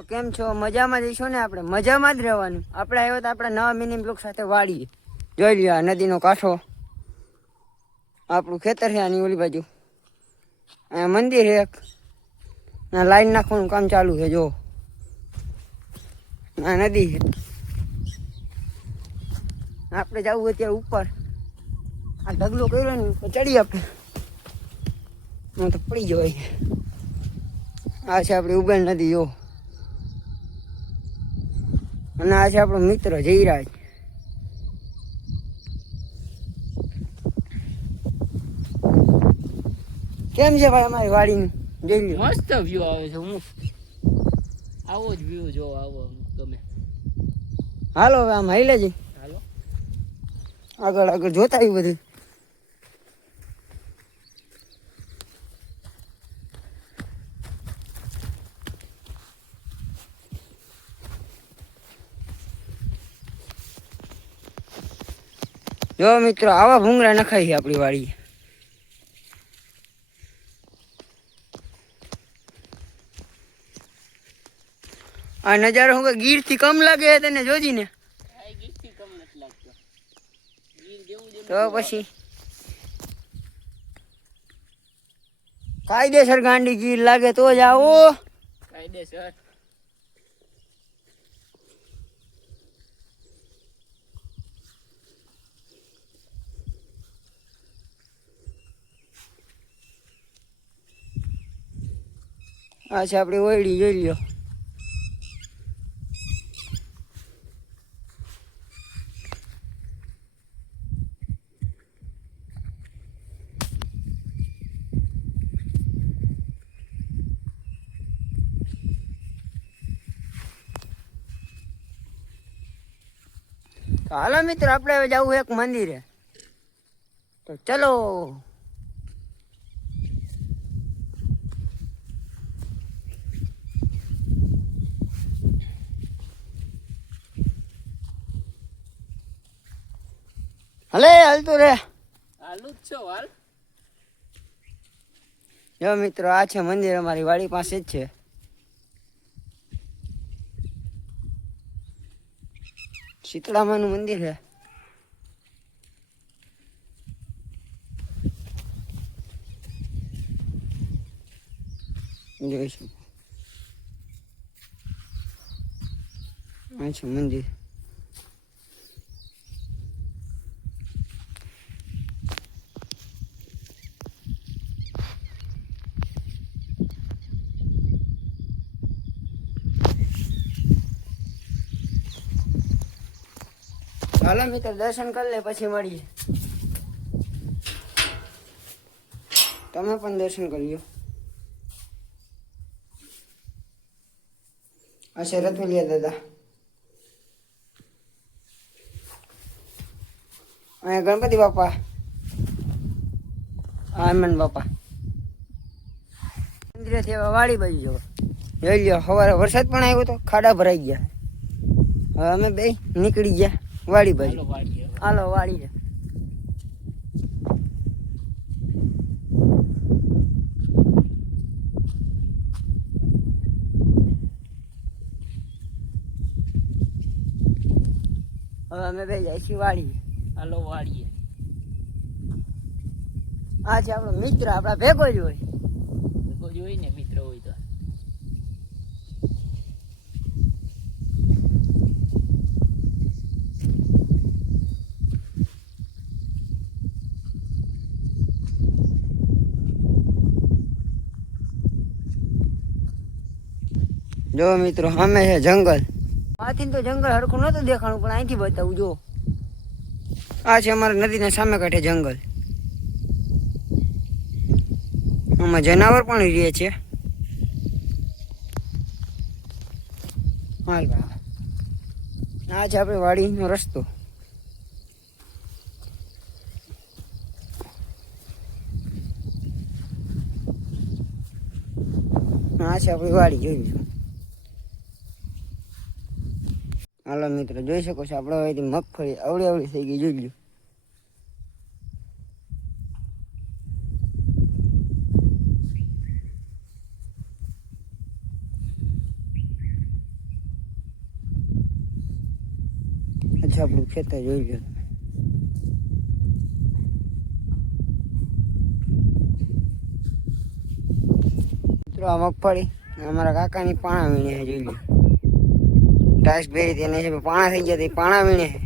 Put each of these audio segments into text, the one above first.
તો કેમ છો? મજામાં જઈશું ને? આપણે મજામાં જ રહેવાનું. આપણે આવ્યો તો આપણે નવા મિની બ્લોક સાથે વાડીએ. જોઈ લ્યો આ નદીનો કાંઠો, આપણું ખેતર છે આની ઓલી બાજુ, અહીંયા મંદિર છે એક, લાઈન નાખવાનું કામ ચાલુ છે. જો આ નદી છે. આપણે જવું અત્યારે ઉપર. આ ઢગલો કર્યો ને તો ચડી આપણે, હું તો પડી જવાય. આ છે આપણી ઉબેલ નદી. જો, અને આ છે આપણો મિત્ર જયરાજ. કેમ છે ભાઈ અમારી વાડીનું? જોઈ લો, મસ્ત વ્યૂ આવે છે. હું આવો જ વ્યૂ જો આવો તમે. હાલો હવે આમ હાઈલે જઈ, હાલો આગળ આગળ જોતા આવ્યું બધું. જો મિત્રો, આવા ભૂંગળા નખાય છે આપણી વાડી. આ નજારો હું ગીર થી કમ લાગે તને જોજી ને? તો પછી કાયદેસર ગાંડી ગીર લાગે તો જ આવો. કાયદેસર. આ છે આપણી ઓયડી. જોઈ લ્યો, તો હાલો મિત્ર, આપણે હવે જવું એક મંદિરે. તો ચલો. હલે હાલતું રે. હાલું જ છો હાલ. જો મિત્રો, આ છે મંદિર, અમારી વાડી પાસે જ છે. શીતળામાનું મંદિર છે. જોઈશું, આ છે મંદિર. હાલો મિત્ર, દર્શન કરી લે પછી મળીએ. તમે પણ દર્શન કરી લો. આ છે રથુલિયા દાદા. અહીંયા ગણપતિ બાપા, હનુમાન બાપા. મંદિરેથી હવે વાડી બાજુ જવા. જોઈ લ્યો, સવારે વરસાદ પણ આવ્યો તો ખાડા ભરાઈ ગયા. હવે અમે બે નીકળી ગયા વાડી બાજુ. હાલો વાડી. હવે અમે બે જાય છીએ વાડીએ. હાલો વાળીએ. આ છે આપણો મિત્ર, આપણા ભેગો જ હોય. ભેગો જ હોય ને, મિત્ર હોય તો. જો મિત્રો, સામે છે જંગલ. આથી તો જંગલ હરખું નતું દેખાણું, પણ અહીંથી બતાવું. જો, આ છે અમારા નદીના સામે કાંઠે જંગલ. આમાં જનાવર પણ રહે છે. હાલ બા, આ છે આપણી વાડીનો રસ્તો. આ છે આપણી વાડી. જોઈ લો. હાલો મિત્રો, જોઈ શકો છો આપણે હવે મગફળી અવળી અવળી થઈ ગઈ. જોઈ લો. છે આપણું ખેતર જોઈ લો. મિત્રો આ મગફળી અમારા કાકાની પાણા વીણે છે જોઈ લો. ટાઈસ ભેરી તેને છે પાણા થઈ ગયા પાણા વીણે છે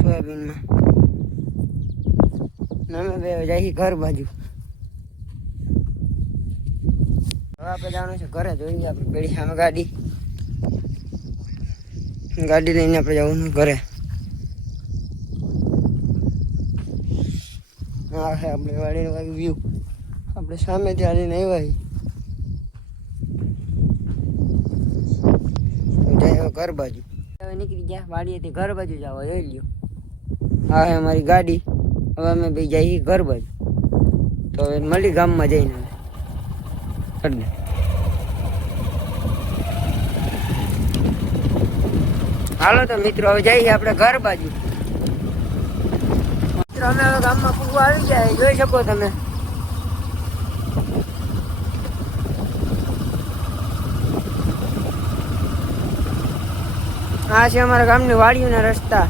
સોયાબીનમાં. અમે બે જઈએ ઘર બાજુ. હવે આપણે જવાનું છે ઘરે. જોઈએ આપણે પેલી સામે ગાડી લઈને આપણે જવાનું ઘરે. હા છે આપણે વાડીનું કંઈક વ્યૂ. આપણે સામેથી હાલીને આવ્યા જાય ઘર બાજુ. હવે નીકળી ગયા વાડીએથી ઘર બાજુ જવા જોઈ લ્યો. હા હે અમારી ગાડી. હવે અમે બે જઈએ ઘર બાજુ. તો હવે મળી ગામમાં જઈને એટલે હાલો તો મિત્રો હવે જઈએ આપણે ઘર બાજુ. મિત્રો અમે હવે ગામમાં પૂગવા આવી ગયા જોઈ શકો તમે. આ છે અમારા ગામની વાડીઓના રસ્તા.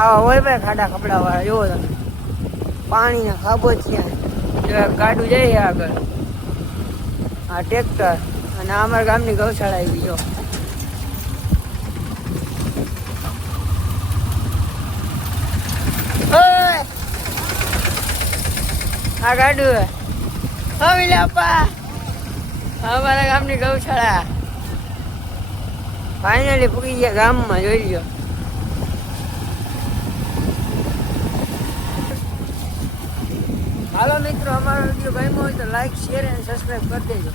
આવા હોય ભાઈ ખાડા કપડા વાળા જોવો તમે. પાણીના ખાબોચિયા ગાડું જાય આગળ. આ ટ્રેક્ટર અને અમારા ગામની ગૌશાળા આવી જો. આ ગાડું હવે લાપા અમારા ગામની ગૌશાળા ફાઇનલી પૂકી ગયા ગામમાં જોઈ લ્યો. હાલો મિત્રો અમારો વિડીયો ગમ્યો હોય તો લાઈક શેર અને સબસ્ક્રાઈબ કરી દેજો.